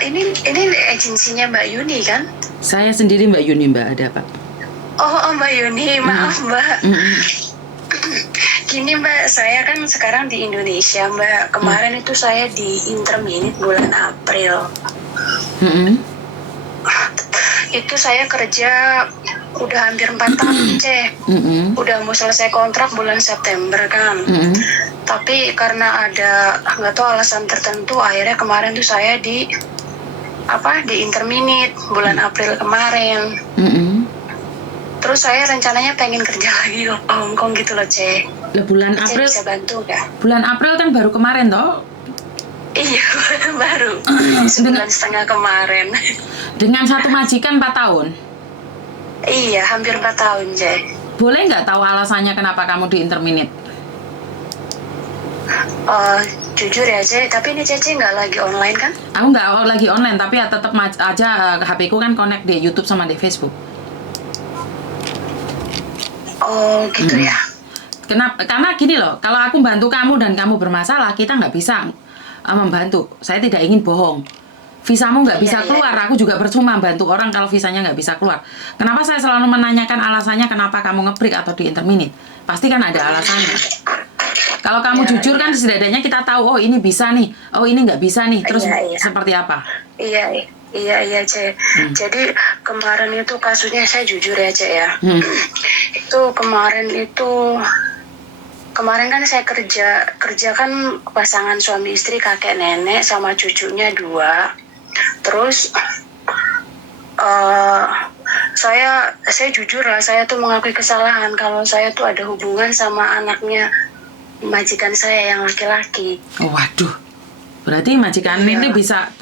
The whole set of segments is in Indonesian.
Ini agensinya Mbak Yuni kan? Saya sendiri Mbak Yuni, Mbak. Ada apa? Oh, Mbak Yuni, maaf Mbak. Gini Mbak, saya kan sekarang di Indonesia Mbak. Kemarin itu saya di interminit bulan April. Itu saya kerja udah hampir 4 tahun udah mau selesai kontrak bulan September kan. Tapi karena ada nggak tahu alasan tertentu, akhirnya kemarin tuh saya di interminit bulan April kemarin. Terus saya rencananya pengen kerja lagi loh Hong Kong gitu loh Cek. Bulan April bisa bantu gak? Bulan April kan baru kemarin toh? Iya baru sebulan setengah kemarin. Dengan satu majikan 4 tahun? Iya hampir 4 tahun Cek. Boleh nggak tahu alasannya kenapa kamu di interminit? Jujur ya Cek, tapi ini Cece nggak lagi online kan? Aku nggak lagi online, tapi ya tetap aja HP ku kan connect di YouTube sama di Facebook. Oh gitu ya. Kenapa? Karena gini loh, kalau aku bantu kamu dan kamu bermasalah, kita nggak bisa membantu. Saya tidak ingin bohong. Visamu nggak bisa keluar, aku juga percuma bantu orang kalau visanya nggak bisa keluar. Kenapa saya selalu menanyakan alasannya kenapa kamu nge-break atau di interminit? Pasti kan ada alasannya. Kalau kamu jujur kan setidaknya kita tahu, oh ini bisa nih, oh ini nggak bisa nih, terus seperti apa? Iya Cek. Jadi kemarin itu kasusnya saya jujur ya Cek ya. Itu kemarin kan saya kerja kan pasangan suami istri, kakek nenek sama cucunya 2. Terus saya jujur lah, saya tuh mengakui kesalahan kalau saya tuh ada hubungan sama anaknya majikan saya yang laki-laki. Waduh, berarti majikan ini bisa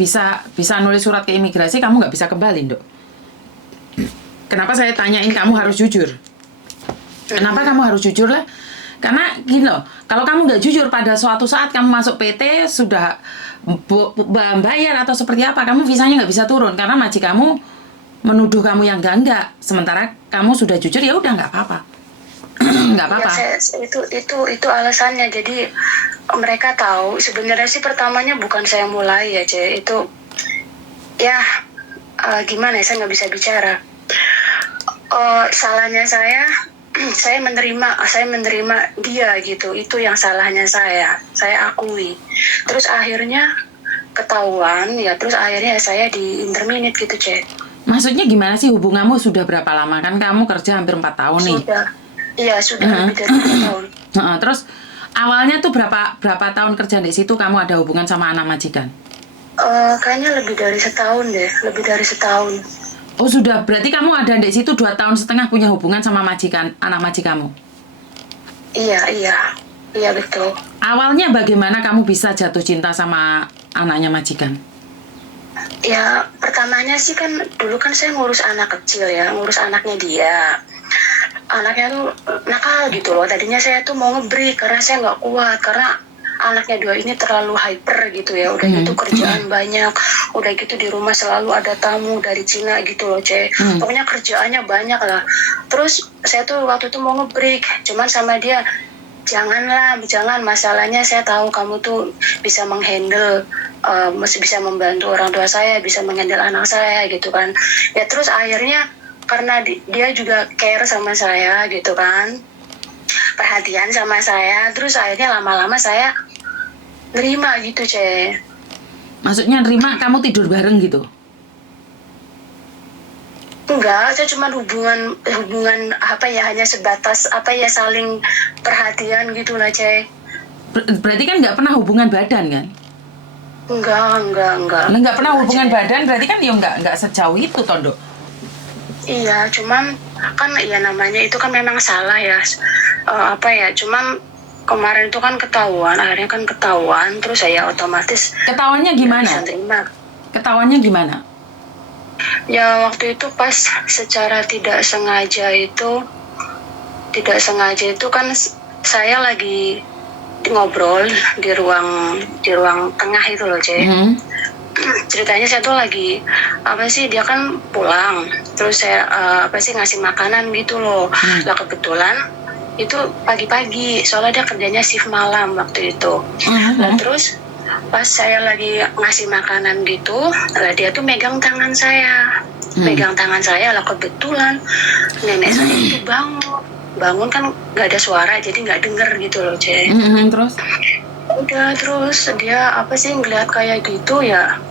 nulis surat ke imigrasi, kamu nggak bisa kembali, Dok. Kenapa saya tanyain kamu harus jujur? Kenapa kamu harus jujur lah? Karena gini loh, kalau kamu nggak jujur pada suatu saat kamu masuk PT sudah bayar atau seperti apa, kamu visanya nggak bisa turun karena majikanmu menuduh kamu yang enggak. Sementara kamu sudah jujur, ya udah nggak apa-apa. Nggak apa-apa. Ya, itu alasannya. Jadi mereka tahu sebenarnya sih pertamanya bukan saya mulai ya Cek. Itu ya gimana ya, saya nggak bisa bicara. Salahnya saya menerima dia gitu. Itu yang salahnya saya akui. Terus akhirnya ketahuan ya, terus akhirnya saya di interminit gitu Cek. Maksudnya gimana sih, hubunganmu sudah berapa lama? Kan kamu kerja hampir 4 tahun nih. Sudah lebih dari 4 tahun. Terus awalnya tuh berapa tahun kerja di situ kamu ada hubungan sama anak majikan? Kayaknya lebih dari setahun deh, lebih dari setahun. Oh sudah, berarti kamu ada di situ 2,5 tahun punya hubungan sama anak majikanmu? Iya betul. Awalnya bagaimana kamu bisa jatuh cinta sama anaknya majikan? Ya pertamanya sih kan dulu kan saya ngurus anak kecil ya, ngurus anaknya dia. Anaknya tuh nakal gitu loh. Tadinya saya tuh mau nge-break karena saya nggak kuat, karena anaknya 2 ini terlalu hyper gitu ya. Udah gitu kerjaan banyak, udah gitu di rumah selalu ada tamu dari Cina gitu loh Cek. Pokoknya kerjaannya banyak lah. Terus saya tuh waktu itu mau nge-break, cuman sama dia, jangan, masalahnya saya tahu kamu tuh bisa menghandle, masih bisa membantu orang tua saya, bisa menghandle anak saya gitu kan. Ya terus akhirnya karena dia juga care sama saya gitu kan, perhatian sama saya, terus akhirnya lama-lama saya nerima gitu Cek. Maksudnya nerima kamu tidur bareng gitu? Enggak, saya cuma hubungan hanya sebatas saling perhatian gitu lah Cek. Berarti kan nggak pernah hubungan badan kan? Enggak. Nggak pernah hubungan badan, berarti kan ya nggak sejauh itu Tondo. Iya, cuman kan ya namanya itu kan memang salah ya. Cuman kemarin itu kan akhirnya kan ketahuan, terus saya otomatis. Ketahuannya gimana? Ketahuannya gimana? Ya waktu itu pas secara tidak sengaja itu kan saya lagi ngobrol di ruang tengah itu loh Cek. Ceritanya saya tuh lagi dia kan pulang, terus saya ngasih makanan gitu loh. Lah kebetulan itu pagi-pagi, soalnya dia kerjanya shift malam waktu itu. Nah terus pas saya lagi ngasih makanan gitu, lah dia tuh megang tangan saya. Megang tangan saya, lah kebetulan nenek saya itu bangun kan nggak ada suara, jadi nggak denger gitu loh, Ce. Terus? Udah, terus dia apa sih ngeliat kayak gitu ya,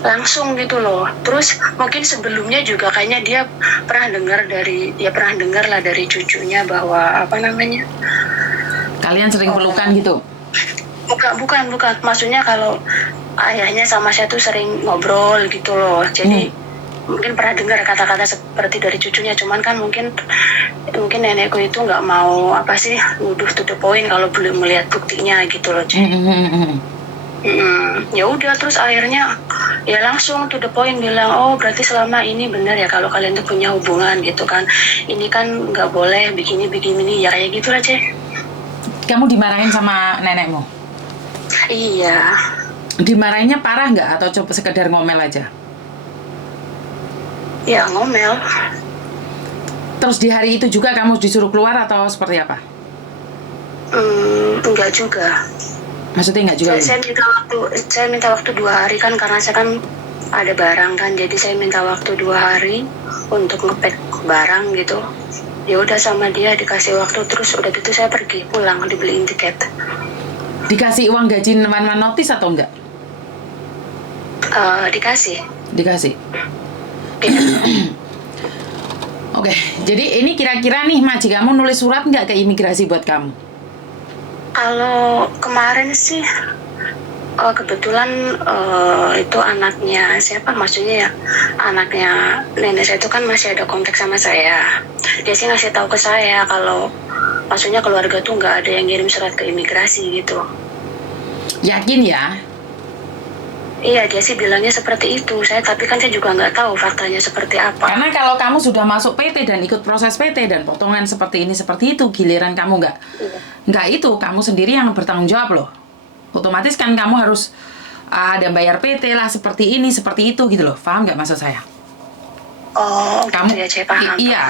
langsung gitu loh. Terus mungkin sebelumnya juga kayaknya dia pernah dengar lah dari cucunya bahwa apa namanya, Kalian sering pelukan gitu? bukan, maksudnya kalau ayahnya sama saya tuh sering ngobrol gitu loh, jadi mungkin pernah dengar kata-kata seperti dari cucunya. Cuman kan mungkin nenekku itu nggak mau apa sih, nuduh to the point kalau belum melihat buktinya gitu loh, Ce. Ya udah, terus akhirnya ya langsung to the point bilang, oh berarti selama ini benar ya kalau kalian tuh punya hubungan gitu kan, ini kan nggak boleh begini ya, kayak gitu lah, Ce. Kamu dimarahin sama nenekmu? Iya. Dimarahinnya parah nggak atau coba sekedar ngomel aja? Ya ngomel. Terus di hari itu juga kamu disuruh keluar atau seperti apa? Enggak juga. Maksudnya nggak juga? Saya minta waktu 2 hari kan, karena saya kan ada barang kan, jadi saya minta waktu 2 hari untuk ngepack barang gitu. Ya udah, sama dia dikasih waktu, terus udah gitu saya pergi pulang, dibeliin tiket. Dikasih uang gaji one-man notice atau enggak? Dikasih. Iya. Oke, jadi ini kira-kira nih majikanmu nulis surat nggak ke imigrasi buat kamu? Kalau kemarin sih kebetulan itu anaknya siapa, maksudnya ya anaknya nenek saya itu kan masih ada kontak sama saya. Dia sih ngasih tahu ke saya kalau maksudnya keluarga tuh nggak ada yang ngirim surat ke imigrasi gitu. Yakin ya? Iya, dia sih bilangnya seperti itu. Tapi kan saya juga nggak tahu faktanya seperti apa. Karena kalau kamu sudah masuk PT dan ikut proses PT dan potongan seperti ini seperti itu, giliran kamu nggak itu, kamu sendiri yang bertanggung jawab loh. Otomatis kan kamu harus ada bayar PT lah, seperti ini seperti itu gitu loh. Paham nggak maksud saya? Oh, kamu gitu ya, saya paham. Iya,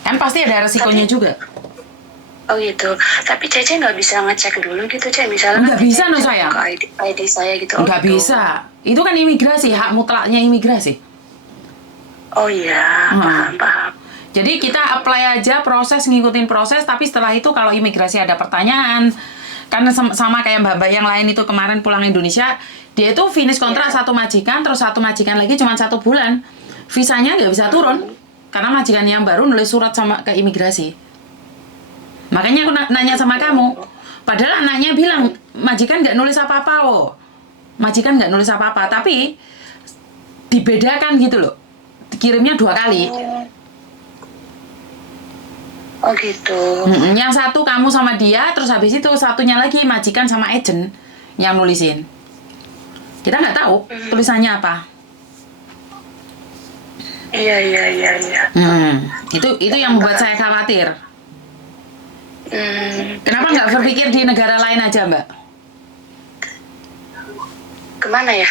kan pasti ada resikonya juga. Oh gitu. Tapi Cece nggak bisa ngecek dulu gitu, Ce? Misalnya nggak bisa no sayang. ID saya gitu. Nggak gitu. bisa. Itu kan imigrasi, hak mutlaknya imigrasi. Oh iya, paham. Jadi kita apply aja, proses, ngikutin proses, tapi setelah itu kalau imigrasi ada pertanyaan, karena sama kayak mbak-mbak yang lain itu kemarin pulang Indonesia, dia itu finish kontrak satu majikan, terus satu majikan lagi cuma 1 bulan. Visanya nggak bisa turun, karena majikan yang baru nulis surat ke imigrasi. Makanya aku nanya sama kamu, padahal anaknya bilang, majikan nggak nulis apa-apa loh. Majikan nggak nulis apa-apa, tapi dibedakan gitu loh. Kirimnya 2 kali. Oh gitu. Yang satu kamu sama dia, terus habis itu satunya lagi majikan sama agent yang nulisin. Kita nggak tahu tulisannya apa. Iya. Itu yang membuat saya khawatir. Kenapa nggak berpikir di negara lain aja, Mbak? Kemana ya?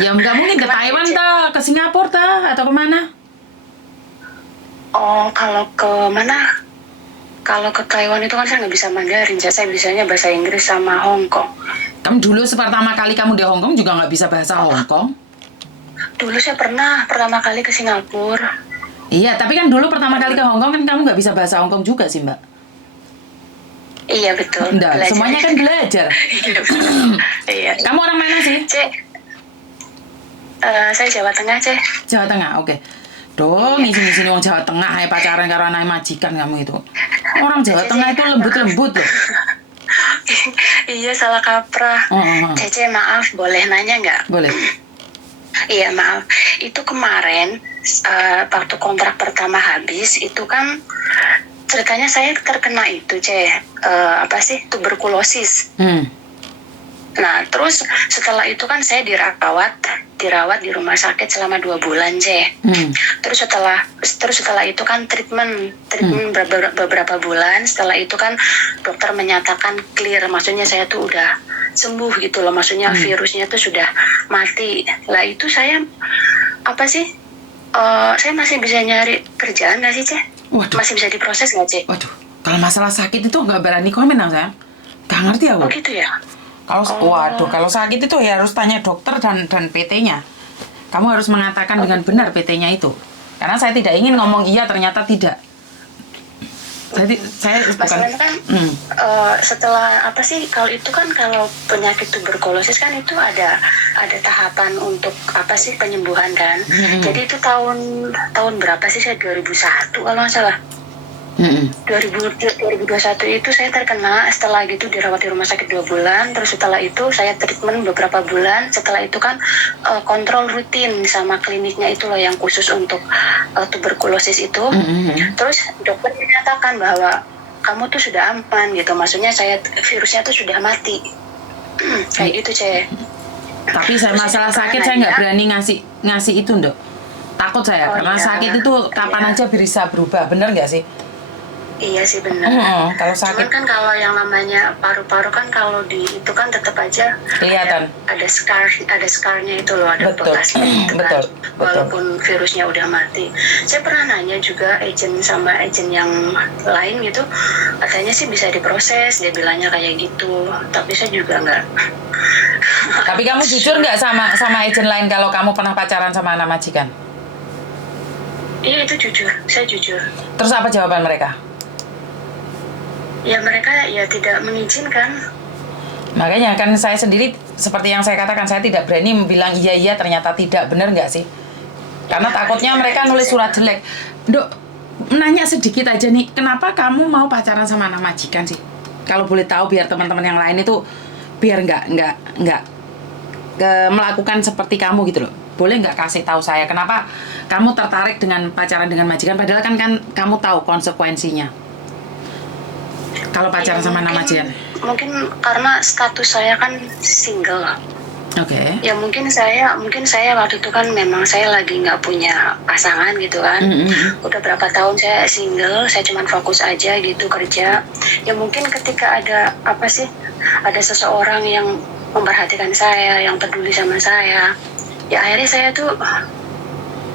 Ya nggak mungkin ke Taiwan ta, ke Singapura ta, atau kemana? Oh, kalau ke mana? Kalau ke Taiwan itu kan saya nggak bisa Mandarin, saya bisanya bahasa Inggris sama Hong Kong. Kamu dulu pertama kali kamu di Hong Kong juga nggak bisa bahasa Hong Kong? Dulu saya pernah pertama kali ke Singapura. Iya, tapi kan dulu pertama kali ke Hong Kong kan kamu nggak bisa bahasa Hong Kong juga sih, Mbak. Iya betul. Nggak, semuanya kan belajar. Iya. Kamu orang mana sih? Saya Jawa Tengah, Ce. Jawa Tengah, oke. Dong, ngisi-ngisi orang Jawa Tengah, pacaran karo anak majikan kamu itu. Orang Jawa Tengah itu lembut-lembut loh. Iya, salah kaprah. Cece, maaf, boleh nanya nggak? Boleh. Iya, maaf. Itu kemarin, waktu kontrak pertama habis, itu kan ceritanya saya terkena itu, tuberkulosis. Nah, terus setelah itu kan saya dirawat di rumah sakit selama 2 bulan, Ce. Terus setelah itu kan treatment beberapa bulan. Setelah itu kan dokter menyatakan clear, maksudnya saya tuh udah sembuh gitu loh, maksudnya virusnya tuh sudah mati. Lah itu saya saya masih bisa nyari kerjaan nggak sih, Ce? Waduh. Masih bisa diproses nggak, Ce? Waduh, kalau masalah sakit itu nggak berani komen, sayang. Nggak ngerti aku. Oh gitu ya? Waduh, kalau sakit itu ya harus tanya dokter dan PT-nya. Kamu harus mengatakan dengan benar PT-nya itu. Karena saya tidak ingin ngomong iya ternyata tidak. Saya bukan. Masalahnya kan setelah apa sih, kalau itu kan kalau penyakit tuberkulosis kan itu ada tahapan untuk apa sih penyembuhan kan. Jadi itu tahun berapa sih, saya 2001 kalau nggak salah. 2021 itu saya terkena, setelah gitu dirawat di rumah sakit 2 bulan, terus setelah itu saya treatment beberapa bulan, setelah itu kan kontrol rutin sama kliniknya itu loh yang khusus untuk tuberkulosis itu. Terus dokter menyatakan bahwa kamu tuh sudah aman gitu, maksudnya virusnya tuh sudah mati. Kayak gitu, Cek. Tapi saya masalah sakit saya nggak berani ngasih itu, Dok. Takut saya karena sakit itu kapan aja bisa berubah, bener nggak sih? Iya sih benar. Kalau sakit. Cuman kan kalau yang namanya paru-paru kan kalau itu kan tetap aja kelihatan. Ada scarnya itu loh, ada bekasnya gitu kan. Walaupun virusnya udah mati. Saya pernah nanya juga sama agent yang lain gitu, katanya sih bisa diproses, dia bilangnya kayak gitu. Tapi saya juga nggak. Tapi kamu jujur nggak sama agent lain kalau kamu pernah pacaran sama anak majikan? Iya, itu jujur, saya jujur. Terus apa jawaban mereka? Ya mereka ya tidak mengizinkan. Makanya kan saya sendiri seperti yang saya katakan, saya tidak berani bilang iya ternyata tidak, benar nggak sih? Karena takutnya mereka nulis surat jelek. Dok, nanya sedikit aja nih, kenapa kamu mau pacaran sama anak majikan sih? Kalau boleh tahu biar teman-teman yang lain itu biar nggak melakukan seperti kamu gitu loh. Boleh nggak kasih tahu saya kenapa kamu tertarik dengan pacaran dengan majikan? Padahal kan kamu tahu konsekuensinya kalau pacaran sama anak majikan. Mungkin karena status saya kan single. Oke. Ya mungkin saya waktu itu kan memang saya lagi nggak punya pasangan gitu kan. Udah berapa tahun saya single, saya cuma fokus aja gitu kerja. Ya mungkin ketika ada seseorang yang memperhatikan saya, yang peduli sama saya, ya akhirnya saya tuh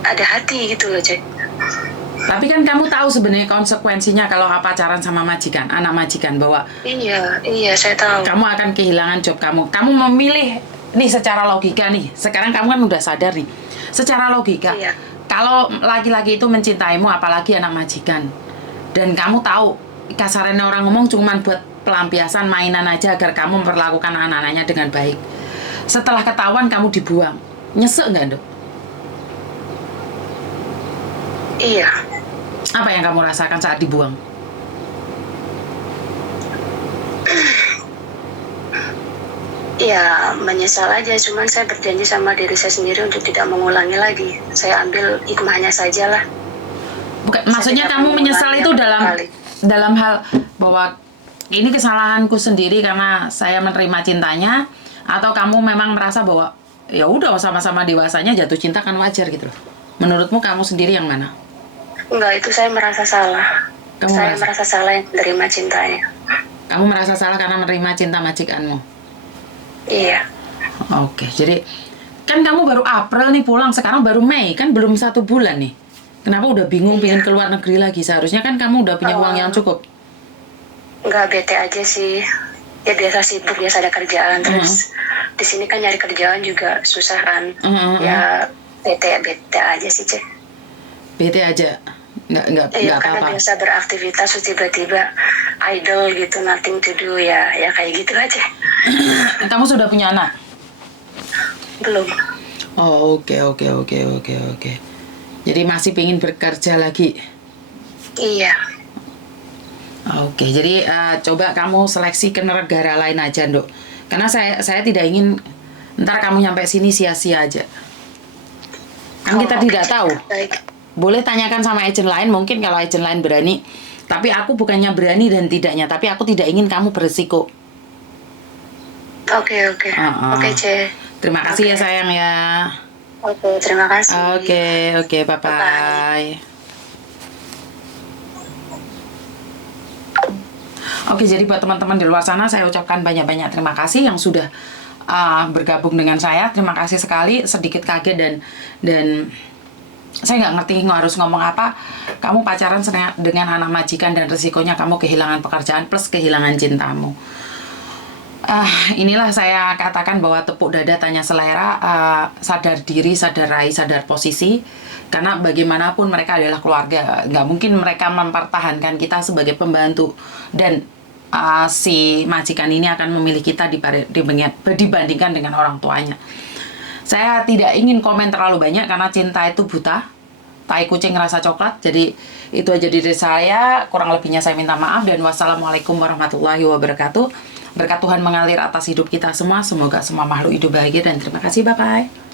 ada hati gitu loh, Cek. Tapi kan kamu tahu sebenarnya konsekuensinya kalau pacaran sama anak majikan bahwa iya saya tahu. Kamu akan kehilangan job kamu. Kamu memilih nih secara logika nih. Sekarang kamu kan udah sadar nih. Secara logika, kalau laki-laki itu mencintaimu apalagi anak majikan. Dan kamu tahu kasarannya orang ngomong cuman buat pelampiasan, mainan aja agar kamu memperlakukan anak-anaknya dengan baik. Setelah ketahuan kamu dibuang. Nyesek nggak, Dok? Iya. Apa yang kamu rasakan saat dibuang? Ya menyesal aja, cuman saya berjanji sama diri saya sendiri untuk tidak mengulangi lagi. Saya ambil hikmahnya saja lah. Bukan, maksudnya kamu menyesal itu dalam hal bahwa ini kesalahanku sendiri karena saya menerima cintanya, atau kamu memang merasa bahwa ya udah sama-sama dewasanya jatuh cinta kan wajar gitu loh. Menurutmu kamu sendiri yang mana? Enggak, itu saya merasa salah. Saya merasa salah yang menerima cintanya. Kamu merasa salah karena menerima cinta majikanmu? Iya. Oke, jadi kan kamu baru April nih pulang, sekarang baru Mei, kan belum 1 bulan nih. Kenapa udah bingung pengen keluar negeri lagi? Seharusnya kan kamu udah punya uang yang cukup. Enggak, bete aja sih. Ya biasa sibuk, biasa ada kerjaan. Terus di sini kan nyari kerjaan juga susah kan. Ya bete aja sih, Cek. Bete aja? Nggak karena apa-apa. biasa beraktivitas terus tiba-tiba idle gitu, nothing to do, ya kayak gitu aja. Kamu sudah punya anak? Belum. Oh, oke. Jadi masih pengen bekerja lagi? Iya. Oke, jadi coba kamu seleksi ke negara lain aja, Dok. Karena saya tidak ingin ntar kamu nyampe sini sia-sia aja. Kan kita tidak tahu. Baik. Boleh tanyakan sama agent lain, mungkin kalau agent lain berani. Tapi aku bukannya berani dan tidaknya, tapi aku tidak ingin kamu beresiko. Oke. Oke, Cek. Terima kasih ya sayang ya. Oke, terima kasih. Oke, bye-bye. Oke, jadi buat teman-teman di luar sana saya ucapkan banyak-banyak terima kasih yang sudah bergabung dengan saya. Terima kasih sekali, sedikit kaget dan saya nggak ngerti harus ngomong apa. Kamu pacaran dengan anak majikan dan resikonya kamu kehilangan pekerjaan plus kehilangan cintamu. Inilah saya katakan bahwa tepuk dada tanya selera, sadar diri, sadar rai, sadar posisi. Karena bagaimanapun mereka adalah keluarga, nggak mungkin mereka mempertahankan kita sebagai pembantu. Dan si majikan ini akan memilih kita dibandingkan dengan orang tuanya. Saya tidak ingin komen terlalu banyak karena cinta itu buta. Tai kucing rasa coklat. Jadi itu aja dari saya. Kurang lebihnya saya minta maaf. Dan wassalamualaikum warahmatullahi wabarakatuh. Berkat Tuhan mengalir atas hidup kita semua. Semoga semua makhluk hidup bahagia. Dan terima kasih. Bye-bye.